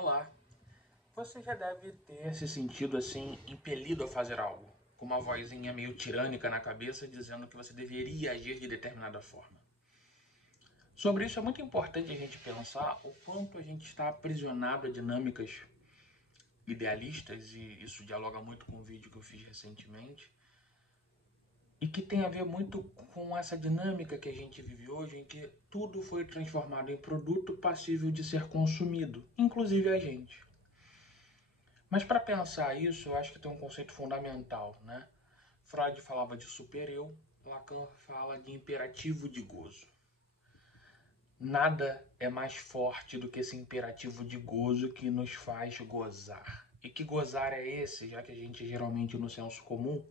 Olá! Você já deve ter se sentido assim, impelido a fazer algo, com uma vozinha meio tirânica na cabeça dizendo que você deveria agir de determinada forma. Sobre isso é muito importante a gente pensar o quanto a gente está aprisionado a dinâmicas idealistas, e isso dialoga muito com o vídeo que eu fiz recentemente, e que tem a ver muito com essa dinâmica que a gente vive hoje, em que tudo foi transformado em produto passível de ser consumido, inclusive a gente. Mas para pensar isso, eu acho que tem um conceito fundamental, né? Freud falava de super-eu, Lacan fala de imperativo de gozo. Nada é mais forte do que esse imperativo de gozo que nos faz gozar. E que gozar é esse, já que a gente geralmente no senso comum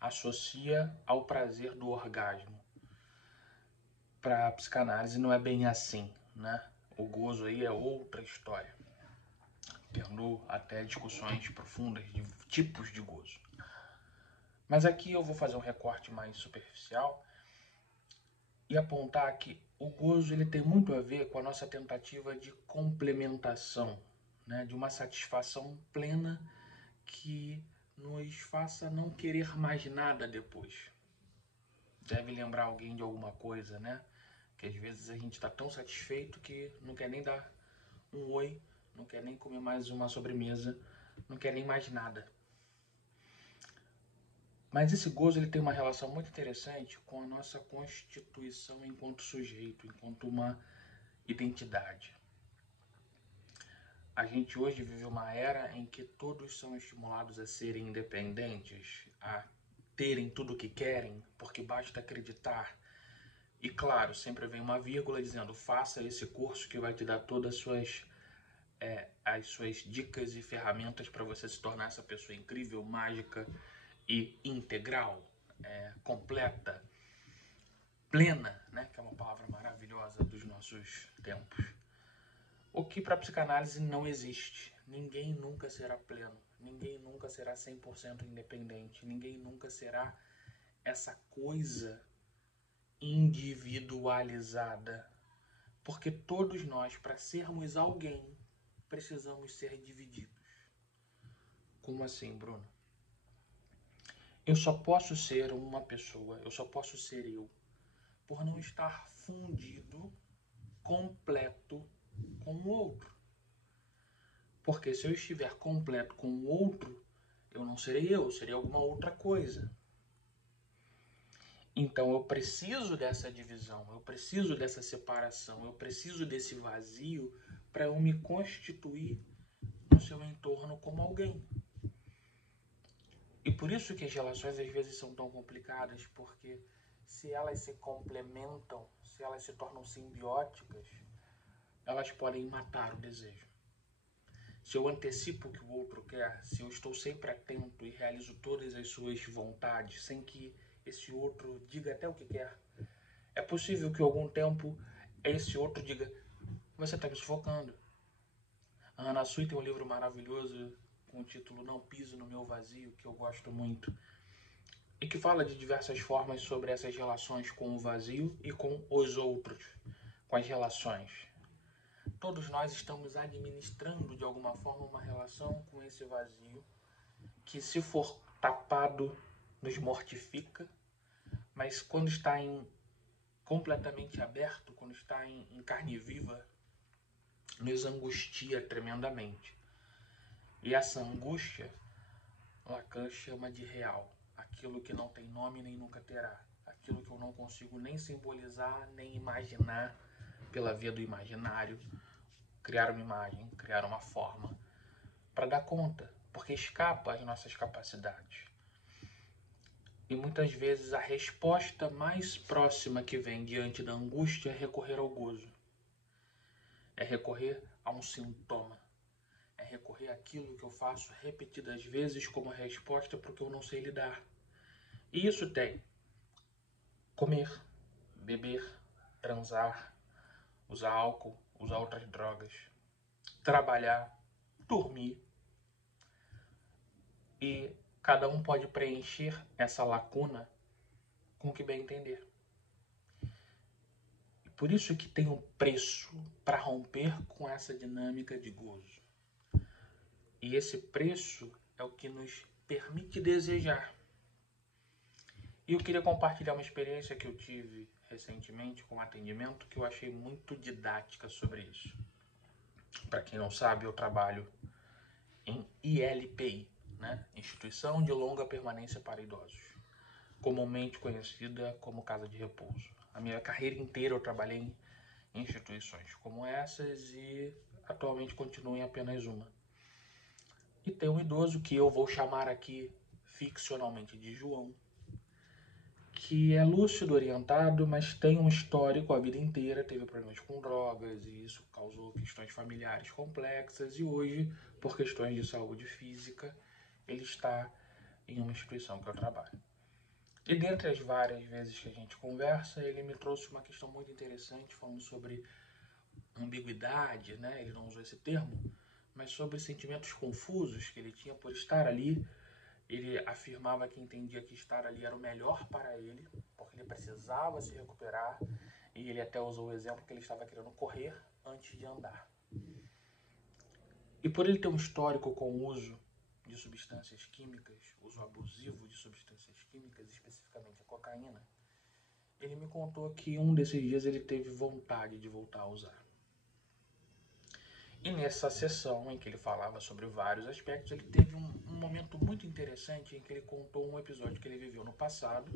associa ao prazer do orgasmo. Para a psicanálise não é bem assim, né? O gozo aí é outra história, tendo até discussões profundas de tipos de gozo. Mas aqui eu vou fazer um recorte mais superficial e apontar que o gozo ele tem muito a ver com a nossa tentativa de complementação, né? De uma satisfação plena que nos faça não querer mais nada depois. Deve lembrar alguém de alguma coisa, né? Que às vezes a gente está tão satisfeito que não quer nem dar um oi, não quer nem comer mais uma sobremesa, não quer nem mais nada. Mas esse gozo ele tem uma relação muito interessante com a nossa constituição enquanto sujeito, enquanto uma identidade. A gente hoje vive uma era em que todos são estimulados a serem independentes, a terem tudo o que querem, porque basta acreditar. E claro, sempre vem uma vírgula dizendo: faça esse curso que vai te dar todas as suas dicas e ferramentas para você se tornar essa pessoa incrível, mágica e integral, completa, plena, né? Que é uma palavra maravilhosa dos nossos tempos. O que para a psicanálise não existe. Ninguém nunca será pleno, ninguém nunca será 100% independente, ninguém nunca será essa coisa individualizada. Porque todos nós, para sermos alguém, precisamos ser divididos. Como assim, Bruno? Eu só posso ser uma pessoa, eu só posso ser eu, por não estar fundido, completo com o outro. Porque se eu estiver completo com o outro, eu não serei eu serei alguma outra coisa. Então eu preciso dessa divisão, eu preciso dessa separação, eu preciso desse vazio para eu me constituir no seu entorno como alguém. E por isso que as relações às vezes são tão complicadas, porque se elas se complementam, se elas se tornam simbióticas, elas podem matar o desejo. Se eu antecipo o que o outro quer, se eu estou sempre atento e realizo todas as suas vontades, sem que esse outro diga até o que quer, é possível que algum tempo esse outro diga: você está me sufocando. A Ana Sui tem um livro maravilhoso com o título Não Piso no Meu Vazio, que eu gosto muito, e que fala de diversas formas sobre essas relações com o vazio e com os outros, com as relações. Todos nós estamos administrando de alguma forma uma relação com esse vazio que, se for tapado, nos mortifica, mas quando está completamente aberto, quando está em carne viva, nos angustia tremendamente. E essa angústia, Lacan chama de real, aquilo que não tem nome nem nunca terá, aquilo que eu não consigo nem simbolizar, nem imaginar pela via do imaginário, criar uma imagem, criar uma forma, para dar conta, porque escapa às nossas capacidades. E muitas vezes a resposta mais próxima que vem diante da angústia é recorrer ao gozo. É recorrer a um sintoma. É recorrer àquilo que eu faço repetidas vezes como resposta para o que eu não sei lidar. E isso tem comer, beber, transar, usar álcool, usar outras drogas, trabalhar, dormir. E cada um pode preencher essa lacuna com o que bem entender. Por isso que tem um preço para romper com essa dinâmica de gozo. E esse preço é o que nos permite desejar. E eu queria compartilhar uma experiência que eu tive recentemente com um atendimento que eu achei muito didática sobre isso. Para quem não sabe, eu trabalho em ILPI, né? Instituição de Longa Permanência para Idosos, comumente conhecida como Casa de Repouso. A minha carreira inteira eu trabalhei em instituições como essas e atualmente continuo em apenas uma. E tem um idoso que eu vou chamar aqui ficcionalmente de João, que é lúcido, orientado, mas tem um histórico a vida inteira, teve problemas com drogas e isso causou questões familiares complexas e hoje, por questões de saúde física, ele está em uma instituição que eu trabalho. E dentre as várias vezes que a gente conversa, ele me trouxe uma questão muito interessante falando sobre ambiguidade, né? Ele não usou esse termo, mas sobre sentimentos confusos que ele tinha por estar ali. Ele afirmava que entendia que estar ali era o melhor para ele, porque ele precisava se recuperar, e ele até usou o exemplo que ele estava querendo correr antes de andar. E por ele ter um histórico com o uso de substâncias químicas, uso abusivo de substâncias químicas, especificamente a cocaína, ele me contou que um desses dias ele teve vontade de voltar a usar. E nessa sessão em que ele falava sobre vários aspectos, ele teve um momento muito interessante em que ele contou um episódio que ele viveu no passado.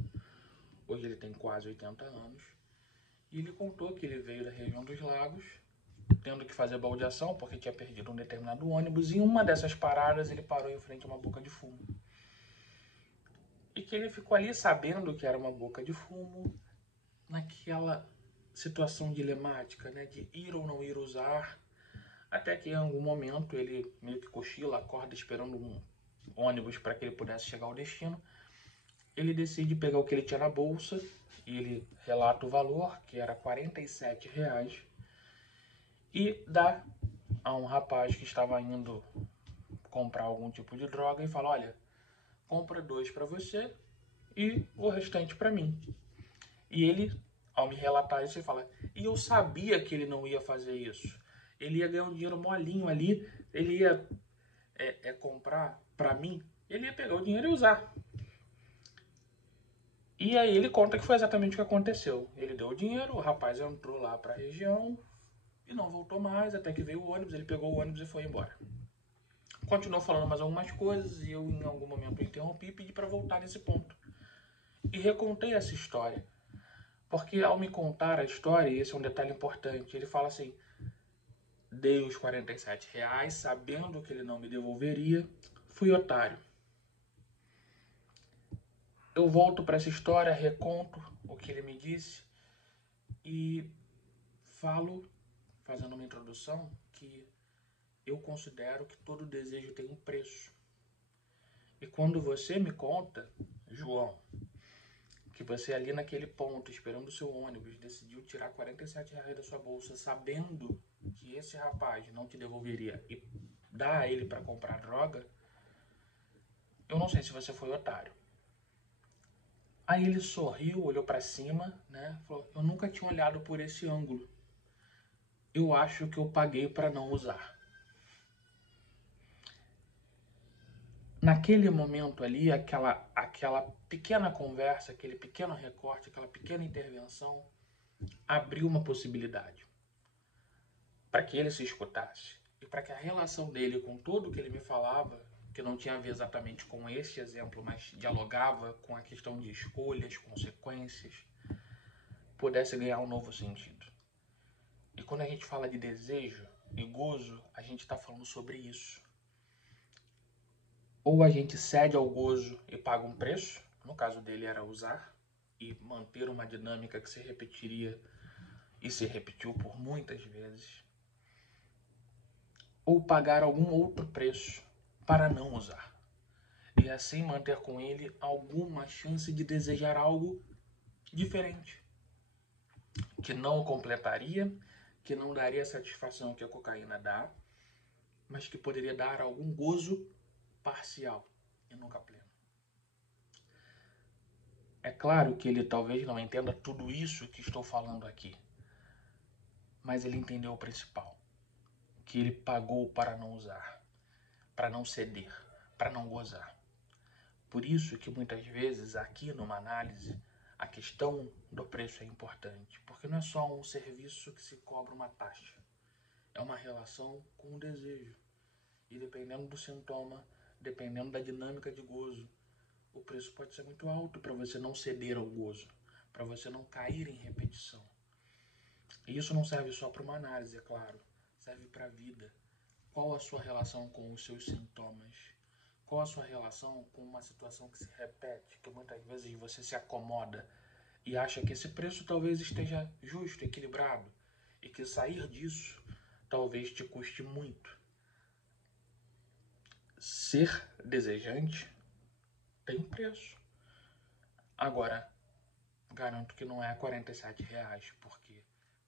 Hoje ele tem quase 80 anos. E ele contou que ele veio da região dos lagos, tendo que fazer baldeação porque tinha perdido um determinado ônibus. E em uma dessas paradas ele parou em frente a uma boca de fumo. E que ele ficou ali sabendo que era uma boca de fumo, naquela situação dilemática, né, de ir ou não ir usar. Até que em algum momento ele meio que cochila, acorda esperando um ônibus para que ele pudesse chegar ao destino. Ele decide pegar o que ele tinha na bolsa e ele relata o valor, que era R$47, e dá a um rapaz que estava indo comprar algum tipo de droga e fala: olha, compra 2 para você e o restante para mim. E ele, ao me relatar isso, ele fala: e eu sabia que ele não ia fazer isso. Ele ia ganhar um dinheiro molinho ali, ele ia comprar pra mim, ele ia pegar o dinheiro e usar. E aí ele conta que foi exatamente o que aconteceu. Ele deu o dinheiro, o rapaz entrou lá pra região e não voltou mais, até que veio o ônibus, ele pegou o ônibus e foi embora. Continuou falando mais algumas coisas e eu em algum momento interrompi e pedi pra voltar nesse ponto. E recontei essa história. Porque ao me contar a história, e esse é um detalhe importante, ele fala assim: dei os R$47, sabendo que ele não me devolveria, fui otário. Eu volto para essa história, reconto o que ele me disse e falo, fazendo uma introdução, que eu considero que todo desejo tem um preço. E quando você me conta, João, que você ali naquele ponto, esperando o seu ônibus, decidiu tirar R$47 da sua bolsa, sabendo que esse rapaz não te devolveria e dar a ele para comprar droga, eu não sei se você foi otário. Aí ele sorriu, olhou para cima, né? Falou: eu nunca tinha olhado por esse ângulo. Eu acho que eu paguei para não usar. Naquele momento ali, aquela pequena conversa, aquele pequeno recorte, aquela pequena intervenção, abriu uma possibilidade para que ele se escutasse e para que a relação dele com tudo que ele me falava, que não tinha a ver exatamente com esse exemplo, mas dialogava com a questão de escolhas, consequências, pudesse ganhar um novo sentido. E quando a gente fala de desejo e gozo, a gente está falando sobre isso. Ou a gente cede ao gozo e paga um preço, no caso dele era usar, e manter uma dinâmica que se repetiria e se repetiu por muitas vezes, ou pagar algum outro preço para não usar, e assim manter com ele alguma chance de desejar algo diferente, que não o completaria, que não daria a satisfação que a cocaína dá, mas que poderia dar algum gozo parcial e nunca pleno. É claro que ele talvez não entenda tudo isso que estou falando aqui, mas ele entendeu o principal, que ele pagou para não usar, para não ceder, para não gozar. Por isso que muitas vezes aqui numa análise a questão do preço é importante, porque não é só um serviço que se cobra uma taxa, é uma relação com o desejo. E dependendo do sintoma, dependendo da dinâmica de gozo, o preço pode ser muito alto para você não ceder ao gozo, para você não cair em repetição. E isso não serve só para uma análise, é claro, serve para a vida. Qual a sua relação com os seus sintomas? Qual a sua relação com uma situação que se repete, que muitas vezes você se acomoda e acha que esse preço talvez esteja justo, equilibrado, e que sair disso talvez te custe muito. Ser desejante tem preço. Agora, garanto que não é R$ 47, porque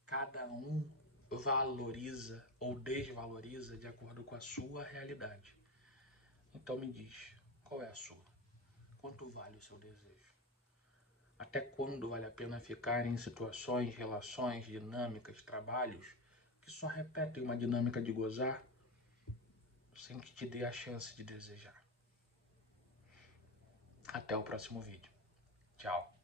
cada um valoriza ou desvaloriza de acordo com a sua realidade. Então me diz, qual é a sua? Quanto vale o seu desejo? Até quando vale a pena ficar em situações, relações, dinâmicas, trabalhos que só repetem uma dinâmica de gozar sem que te dê a chance de desejar? Até o próximo vídeo. Tchau.